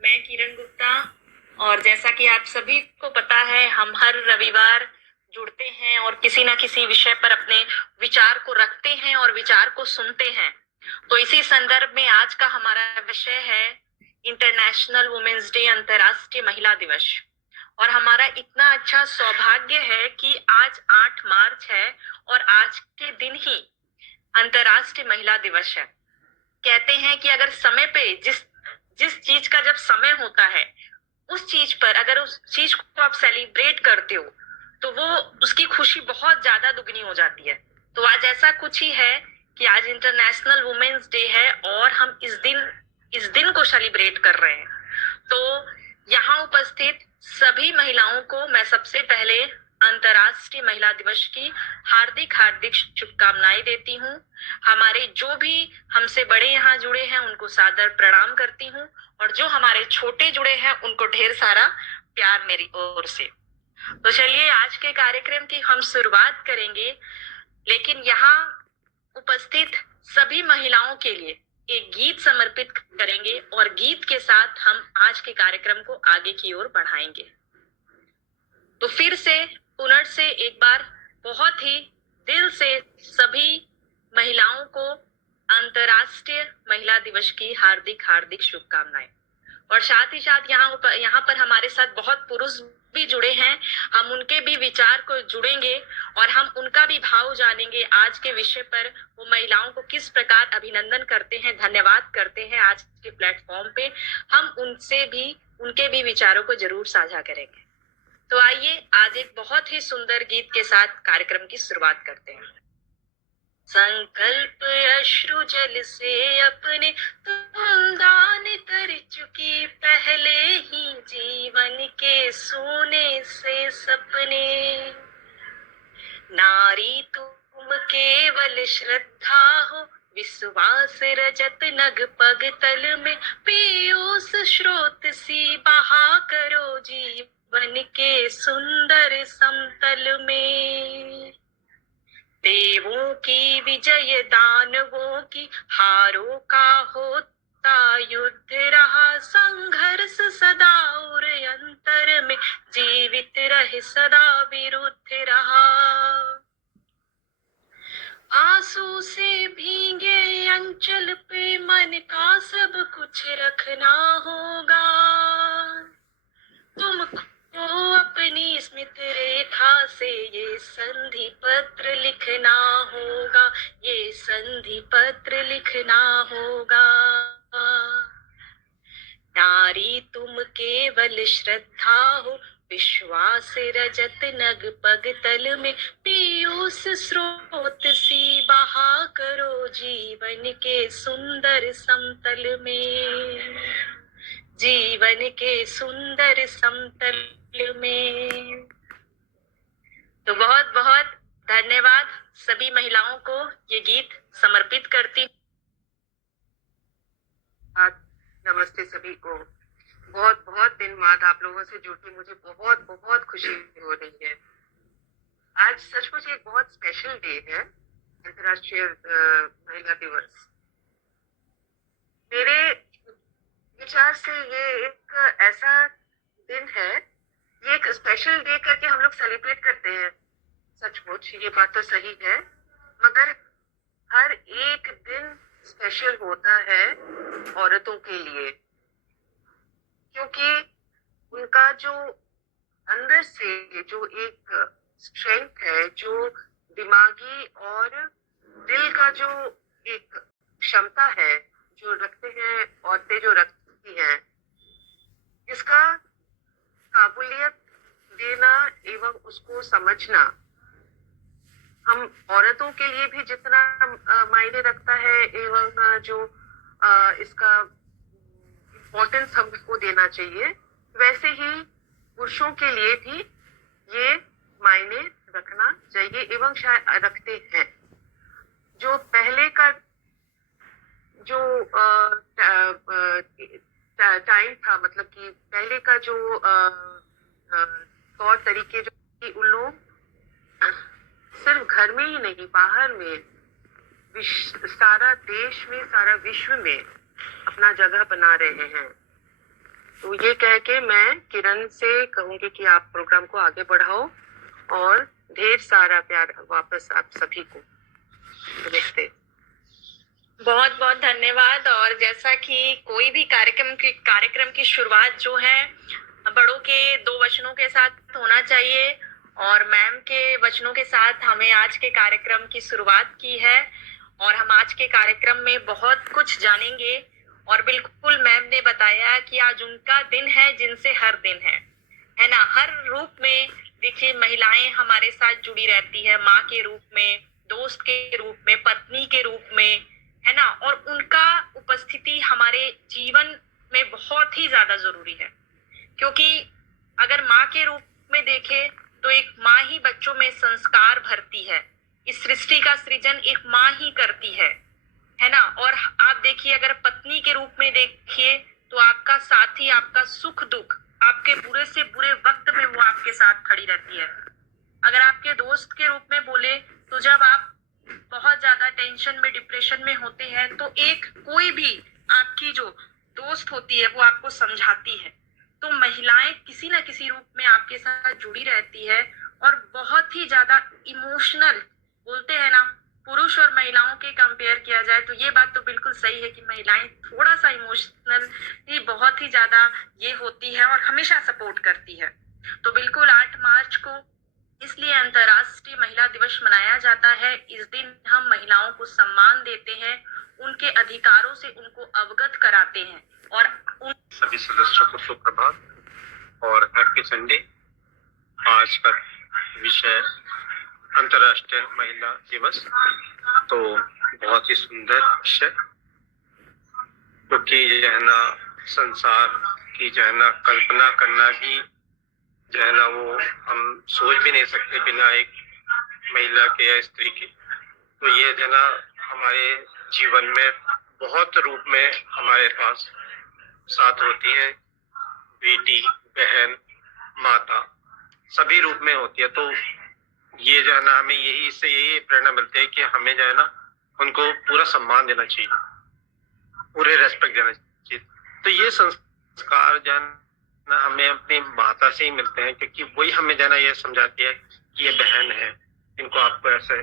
मैं किरण गुप्ता। और जैसा कि आप सभी को पता है, हम हर रविवार जुड़ते हैं और किसी ना किसी विषय पर अपने विचार को रखते हैं और विचार को सुनते हैं। तो इसी संदर्भ में आज का हमारा विषय है इंटरनेशनल वुमेन्स डे, अंतर्राष्ट्रीय महिला दिवस। और हमारा इतना अच्छा सौभाग्य है कि आज 8 मार्च है और आज के दिन ही अंतर्राष्ट्रीय महिला दिवस है। कहते हैं कि अगर समय पे जिस जिस चीज का जब समय होता है, उस चीज पर अगर उस चीज को आप सेलिब्रेट करते हो तो वो उसकी खुशी बहुत ज्यादा दुगनी हो जाती है। तो आज ऐसा कुछ ही है कि आज इंटरनेशनल वुमेन्स डे है और हम इस दिन को सेलिब्रेट कर रहे हैं। तो यहाँ उपस्थित सभी महिलाओं को मैं सबसे पहले अंतर्राष्ट्रीय महिला दिवस की हार्दिक हार्दिक शुभकामनाएं देती हूँ। हमारे जो भी हमसे बड़े यहाँ जुड़े हैं उनको सादर प्रणाम करती हूँ और जो हमारे छोटे जुड़े हैं उनको ढेर सारा प्यार मेरी ओर से। तो चलिए आज के कार्यक्रम की हम शुरुआत करेंगे, लेकिन यहाँ उपस्थित सभी महिलाओं के लिए एक गीत समर्पित करेंगे और गीत के साथ हम आज के कार्यक्रम को आगे की ओर बढ़ाएंगे। तो फिर से पुनः एक बार बहुत ही दिल से सभी महिलाओं को अंतर्राष्ट्रीय महिला दिवस की हार्दिक हार्दिक शुभकामनाएं। और साथ ही साथ यहाँ पर हमारे साथ बहुत पुरुष भी जुड़े हैं। हम उनके भी विचार को जुड़ेंगे और हम उनका भी भाव जानेंगे आज के विषय पर। वो महिलाओं को किस प्रकार अभिनंदन करते हैं, धन्यवाद करते हैं आज के प्लेटफॉर्म पे। हम उनके भी विचारों को जरूर साझा करेंगे। तो आइए आज एक बहुत ही सुंदर गीत के साथ कार्यक्रम की शुरुआत करते हैं। संकल्प अश्रु जल से अपने तुम दान कर चुकी, पहले ही जीवन के सोने से सपने। नारी तुम केवल श्रद्धा हो, विश्वास रजत नग पग तल में, पीयूष स्रोत सी बहा करो जीवन के सुंदर समतल में। देवों की विजय दानवों की हारों का होता युद्ध रहा, संघर्ष सदा और अंतर में जीवित रहे सदा विरुद्ध रहा। आंसू से भीगे अंचल पे मन का सब कुछ रखना होगा, तुमको अपनी स्मृति रेखा से ये संधि पत्र लिखना होगा, ये संधि पत्र लिखना होगा। नारी तुम केवल श्रद्धा हो, विश्वास रजत नग पग तल में, पीयूष स्रोत सी बहा करो जीवन के सुंदर समतल में, जीवन के सुंदर समतल में। तो बहुत बहुत धन्यवाद सभी महिलाओं को ये गीत समर्पित करती हूँ। नमस्ते सभी को। बहुत बहुत दिन बाद आप लोगों से जुड़ के मुझे बहुत बहुत खुशी हो रही है। आज सचमुच एक बहुत स्पेशल डे है, अंतर्राष्ट्रीय महिला दिवस। मेरे विचार से ये एक ऐसा दिन है, ये एक स्पेशल डे करके हम लोग सेलिब्रेट करते हैं। सचमुच ये बात तो सही है, मगर हर एक दिन स्पेशल होता है औरतों के लिए, क्योंकि उनका जो अंदर से जो एक स्ट्रेंथ है, जो दिमागी और दिल का जो एक क्षमता है जो रखते हैं औरतें, जो रखती हैं, इसका काबुलियत देना एवं उसको समझना हम औरतों के लिए भी जितना मायने रखता है एवं जो इसका इम्पोर्टेंस हमको देना चाहिए, वैसे ही पुरुषों के लिए भी ये मायने रखना चाहिए एवं शायद रखते हैं। जो पहले का जो टाइम था, मतलब कि पहले का जो तौर तरीके जो कि उन लोग सिर्फ घर में ही नहीं, बाहर में, सारा देश में, सारा विश्व में अपना जगह बना रहे हैं। तो ये कह के मैं किरण से कहूंगी कि आप प्रोग्राम को आगे बढ़ाओ और ढेर सारा प्यार वापस आप सभी को। नमस्ते। बहुत बहुत धन्यवाद। और जैसा कि कोई भी कार्यक्रम की शुरुआत जो है बड़ों के 2 वचनों के साथ होना चाहिए, और मैम के वचनों के साथ हमें आज के कार्यक्रम की शुरुआत की है, और हम आज के कार्यक्रम में बहुत कुछ जानेंगे। और बिल्कुल मैम ने बताया कि आज उनका दिन है जिनसे हर दिन है ना। हर रूप में देखिए महिलाएं हमारे साथ जुड़ी रहती है, माँ के रूप में, दोस्त के रूप में, पत्नी के रूप में, है ना। और उनका उपस्थिति हमारे जीवन में बहुत ही ज्यादा जरूरी है, क्योंकि अगर माँ के रूप में देखें तो एक माँ ही बच्चों में संस्कार भरती है। इस सृष्टि का सृजन एक माँ ही करती है ना। और आप देखिए अगर पत्नी के रूप में देखिए तो आपका साथी, आपका सुख दुख, आपके बुरे से बुरे वक्त में वो आपके साथ खड़ी रहती है। अगर आपके दोस्त के रूप में बोले तो जब आप बहुत ज्यादा टेंशन में, डिप्रेशन में होते हैं तो एक कोई भी आपकी जो दोस्त होती है वो आपको समझाती है। तो महिलाएं किसी ना किसी रूप में आपके साथ जुड़ी रहती है और बहुत ही ज्यादा इमोशनल, बोलते हैं ना, पुरुष और महिलाओं के कंपेयर किया जाए तो ये बात तो बिल्कुल सही है कि महिलाएं थोड़ा सा इमोशनल ही बहुत ही ज्यादा ये होती है और हमेशा सपोर्ट करती है। तो बिल्कुल 8 मार्च को इसलिए अंतर्राष्ट्रीय महिला दिवस मनाया जाता है। इस दिन हम महिलाओं को सम्मान देते हैं, उनके अधिकारों से उनको अवगत कराते हैं और सभी सदस्यों को सुप्रभात और हैप्पी संडे। आज का विषय अंतर्राष्ट्रीय महिला दिवस, तो बहुत ही सुंदर विषय, क्योंकि जो है ना संसार की जो है ना कल्पना करना भी जो है ना वो हम सोच भी नहीं सकते बिना एक महिला के या स्त्री के। तो ये जो है ना हमारे जीवन में बहुत रूप में हमारे पास साथ होती है, बेटी, बहन, माता, सभी रूप में होती है। तो ये जो है ना हमें यही प्रेरणा मिलती है कि हमें जो है ना उनको पूरा सम्मान देना चाहिए, पूरे रेस्पेक्ट देना चाहिए। तो ये संस्कार जो है ना हमें अपनी माता से ही मिलते हैं, क्योंकि वही हमें जो है ना ये समझाती है कि ये बहन है, इनको आपको ऐसे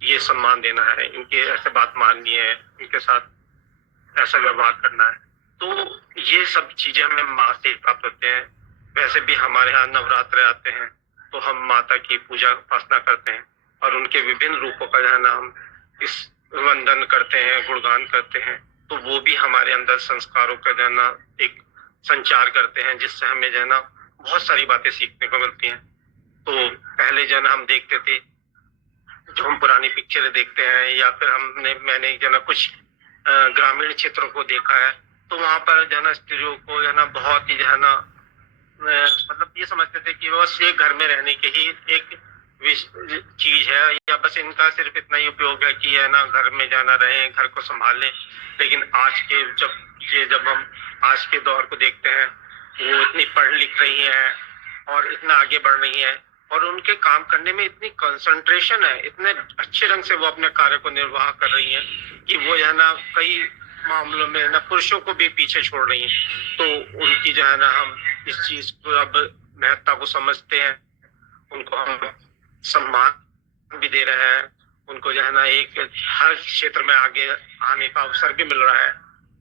ये सम्मान देना है, इनके ऐसे बात माननी है, इनके साथ ऐसा व्यवहार करना है। तो ये सब चीजें हमें माँ से प्राप्त होते हैं। वैसे भी हमारे यहाँ नवरात्र आते हैं तो हम माता की पूजा उपासना करते हैं और उनके विभिन्न रूपों का जो है ना हम इस वंदन करते हैं, गुणगान करते हैं। तो वो भी हमारे अंदर संस्कारों का जो है ना एक संचार करते हैं, जिससे हमें जो है ना बहुत सारी बातें सीखने को मिलती हैं। तो पहले जो है ना हम देखते थे, जो हम पुरानी पिक्चरें देखते हैं या फिर मैंने जो है ना कुछ ग्रामीण क्षेत्रों को देखा है, तो वहां पर जो है ना स्त्रियों को जो है ना बहुत ही जो है ना मतलब ये समझते थे कि बस एक घर में रहने की ही एक चीज है, या बस इनका सिर्फ इतना ही उपयोग है कि है ना घर में जाना रहे, घर को संभालें। लेकिन आज के जब हम आज के दौर को देखते हैं, वो इतनी पढ़ लिख रही है और इतना आगे बढ़ रही है और उनके काम करने में इतनी कंसंट्रेशन है, इतने अच्छे ढंग से वो अपने कार्य को निर्वाह कर रही है कि वो है ना कई मामलों में ना पुरुषों को भी पीछे छोड़ रही है। तो उनकी जो है ना हम इस चीज को अब महत्ता को समझते हैं, उनको हम सम्मान भी दे रहे हैं, उनको जो है ना एक हर क्षेत्र में आगे आने का अवसर भी मिल रहा है।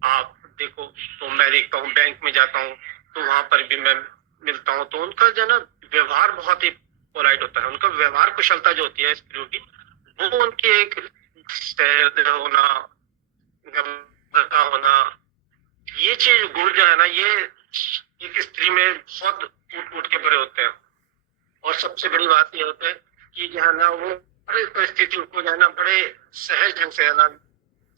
आप देखो तो मैं देखता हूँ, बैंक में जाता हूँ तो वहां पर भी मैं मिलता हूँ, तो उनका जो है ना व्यवहार बहुत ही पोलाइट होता है। उनका व्यवहार कुशलता जो होती है स्त्रियों की, वो उनकी एक होना, होना, ये चीज गुण जो है ना ये एक स्त्री में बहुत उठ उठ के भरे होते हैं। और सबसे बड़ी बात ये होता है कि जो है ना वो हर परिस्थितियों को जो है ना बड़े सहज ढंग से है ना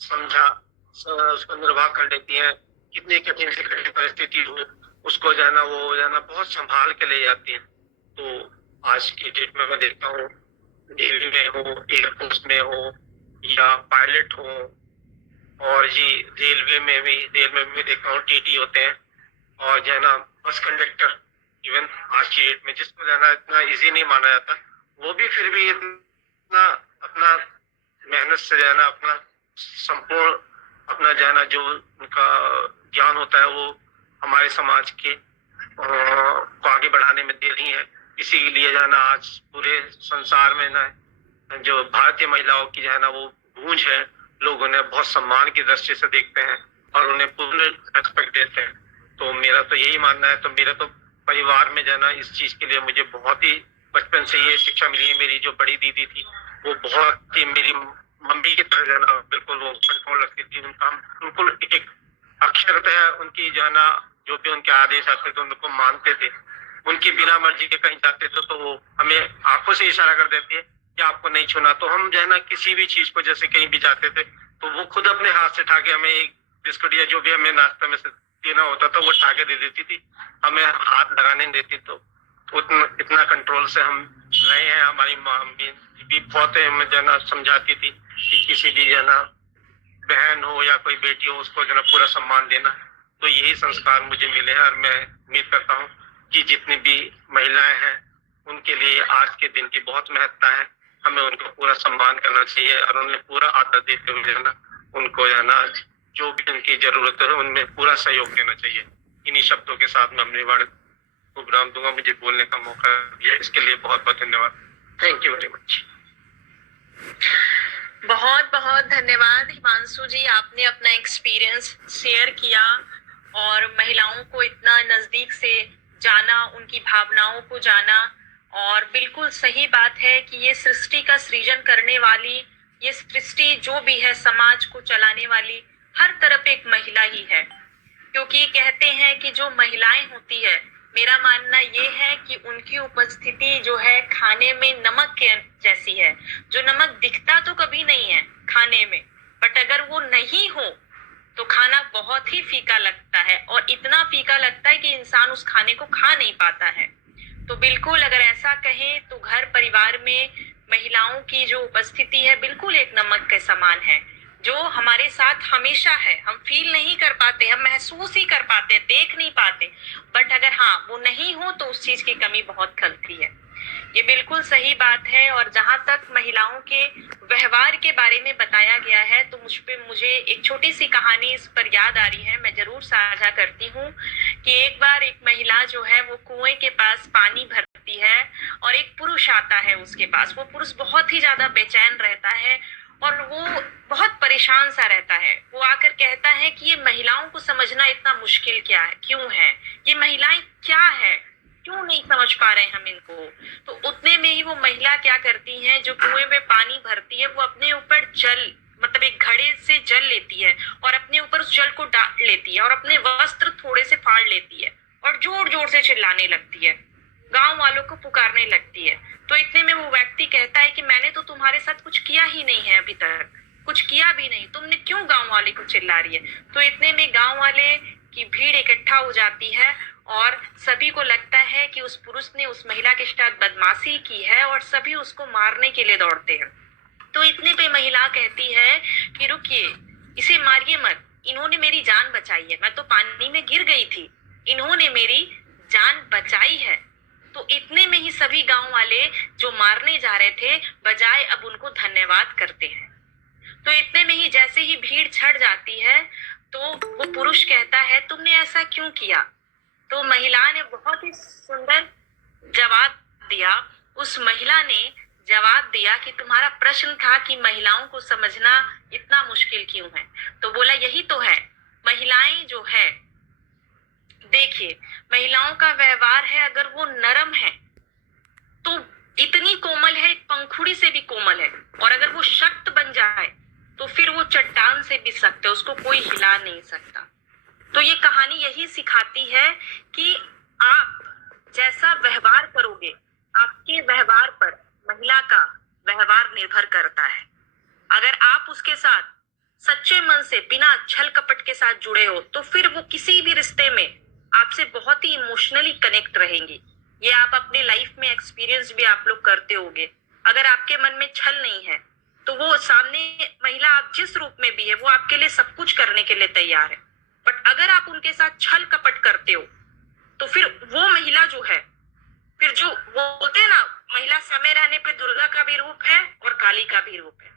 समझा उसको निर्वाह कर लेती हैं। कितनी कठिन से कठिन परिस्थिति हो, उसको जो है ना वो जो है ना बहुत संभाल के ले जाती हैं। तो आज की डेट में मैं देखता हूँ, नेवी में हो, एयरफोर्स में हो या पायलट हो, और जी रेलवे में भी देखता हूँ टीटी होते हैं, और जो है ना बस कंडक्टर, इवन आज की डेट में जिसको जो है ना इतना इजी नहीं माना जाता, वो भी फिर भी इतना अपना मेहनत से जो है ना अपना संपूर्ण अपना जो है ना जो उनका ज्ञान होता है वो हमारे समाज के को आगे बढ़ाने में दे रही हैं। इसीलिए जो है ना आज पूरे संसार में ना जो भारतीय महिलाओं की जो है ना वो गूंज है, लोग उन्हें बहुत सम्मान की दृष्टि से देखते हैं और उन्हें पूर्ण रेस्पेक्ट देते हैं। तो मेरा तो यही मानना है। तो मेरे तो परिवार में जो है ना इस चीज के लिए मुझे बहुत ही बचपन से ये शिक्षा मिली है। मेरी जो बड़ी दीदी थी वो बहुत ही मेरी मम्मी की तरह जो है ना बिल्कुल वो कंट्रोल रखती थी। उनका बिल्कुल एक अक्षरतः उनकी जो है ना जो भी उनके आदेश आते थे उनको मानते थे। उनकी बिना मर्जी के कहीं जाते थे तो वो हमें आंखों से इशारा कर देती है कि आपको नहीं छूना। तो हम जो है ना किसी भी चीज को जैसे कहीं भी जाते थे तो वो खुद अपने हाथ से उठा के हमें एक बिस्कुट या जो भी हमें नाश्ते में से देना होता था वो उठा के दे देती थी, हमें हाथ लगाने नहीं देती। तो इतना कंट्रोल से हम रहे हैं। हमारी मम्मी भी बहुत हमें जो है ना समझाती थी कि किसी भी जो है ना बहन हो या कोई बेटी हो उसको जो है ना पूरा सम्मान देना। तो यही संस्कार मुझे मिले हैं और मैं उम्मीद करता हूँ कि जितनी भी महिलाएं हैं उनके लिए आज के दिन की बहुत महत्ता है। हमें उनको पूरा सम्मान करना चाहिए और उन्हें पूरा आदर देते हुए जो है ना उनको जो है ना जो भी उनकी जरूरत है उनमें पूरा सहयोग देना चाहिए। इन्हीं शब्दों के साथ मैं अपनी वाणी को विराम दूंगा। मुझे बोलने का मौका दिया इसके लिए बहुत बहुत धन्यवाद। Thank you very much. बहुत बहुत धन्यवाद हिमांशु जी, आपने अपना एक्सपीरियंस शेयर किया और महिलाओं को इतना नजदीक से जाना, उनकी भावनाओं को जाना। और बिल्कुल सही बात है कि ये सृष्टि का सृजन करने वाली, ये सृष्टि जो भी है समाज को चलाने वाली हर तरफ एक महिला ही है। क्योंकि कहते हैं कि जो महिलाएं होती है, मेरा मानना ये है कि उनकी उपस्थिति जो है खाने में नमक के जैसी है। जो नमक दिखता तो कभी नहीं है खाने में, बट अगर वो नहीं हो तो खाना बहुत ही फीका लगता है और इतना फीका लगता है कि इंसान उस खाने को खा नहीं पाता है। तो बिल्कुल अगर ऐसा कहें तो घर परिवार में महिलाओं की जो उपस्थिति है बिल्कुल एक नमक के समान है, जो हमारे साथ हमेशा है। हम फील नहीं कर पाते, हम महसूस ही कर पाते, देख नहीं पाते, बट अगर हाँ वो नहीं हो तो उस चीज की कमी बहुत खलती है। ये बिल्कुल सही बात है। और जहां तक महिलाओं के व्यवहार के बारे में बताया गया है तो मुझे एक छोटी सी कहानी इस पर याद आ रही है, मैं जरूर साझा करती हूँ कि एक बार एक महिला जो है वो कुएं के पास पानी भरती है और एक पुरुष आता है उसके पास। वो पुरुष बहुत ही ज्यादा बेचैन रहता है और वो बहुत परेशान सा रहता है। वो आकर कहता है कि ये महिलाओं को समझना इतना मुश्किल क्या है, क्यों है, ये महिलाएं क्या है, क्यों नहीं समझ पा रहे हम इनको। तो उतने में ही वो महिला क्या करती है, जो कुएं में पानी भरती है, वो अपने ऊपर जल मतलब एक घड़े से जल लेती है और अपने ऊपर उस जल को डाल लेती है और अपने वस्त्र थोड़े से फाड़ लेती है और जोर जोर से चिल्लाने लगती है, गांव वालों को पुकारने लगती है। तो इतने में वो व्यक्ति कहता है कि मैंने तो तुम्हारे साथ कुछ किया ही नहीं है, अभी तक कुछ किया भी नहीं, तुमने क्यों गांव वाले को चिल्ला रही है। तो इतने में गांव वाले की भीड़ इकट्ठा हो जाती है और सभी को लगता है कि उस पुरुष ने उस महिला के साथ बदमाशी की है और सभी उसको मारने के लिए दौड़ते हैं। तो इतने पे महिला कहती है कि रुकिए, इसे मारिए मत, इन्होंने मेरी जान बचाई है, मैं तो पानी में गिर गई थी, इन्होंने मेरी जान बचाई है। तो इतने में ही सभी गांव वाले जो मारने जा रहे थे बजाय अब उनको धन्यवाद करते हैं। तो इतने में ही जैसे ही भीड़ छट जाती है तो वो पुरुष कहता है तुमने ऐसा क्यों किया। तो महिला ने बहुत ही सुंदर जवाब दिया। उस महिला ने जवाब दिया कि तुम्हारा प्रश्न था कि महिलाओं को समझना इतना मुश्किल क्यों है। तो बोला यही तो है, महिलाएं जो है, देखिए महिलाओं का व्यवहार है, अगर वो नरम है तो इतनी कोमल है, एक पंखुड़ी से भी कोमल है, और अगर वो शक्त बन जाए तो फिर वो चट्टान से भी सख्त है, उसको कोई हिला नहीं सकता। तो ये कहानी यही सिखाती है कि आप जैसा व्यवहार करोगे, आपके व्यवहार पर महिला का व्यवहार निर्भर करता है। अगर आप उसके साथ सच्चे मन से बिना छल कपट के साथ जुड़े हो तो फिर वो किसी भी रिश्ते में आपसे बहुत ही इमोशनली कनेक्ट रहेंगी। ये आप अपने लाइफ में एक्सपीरियंस भी आप लोग करते होंगे। अगर आपके मन में छल नहीं है तो वो सामने महिला आप जिस रूप में भी है वो आपके लिए सब कुछ करने के लिए तैयार है। बट अगर आप उनके साथ छल कपट करते हो तो फिर वो महिला जो है, फिर जो वो बोलते हैं ना, महिला समय रहने पे दुर्गा का भी रूप है और काली का भी रूप है।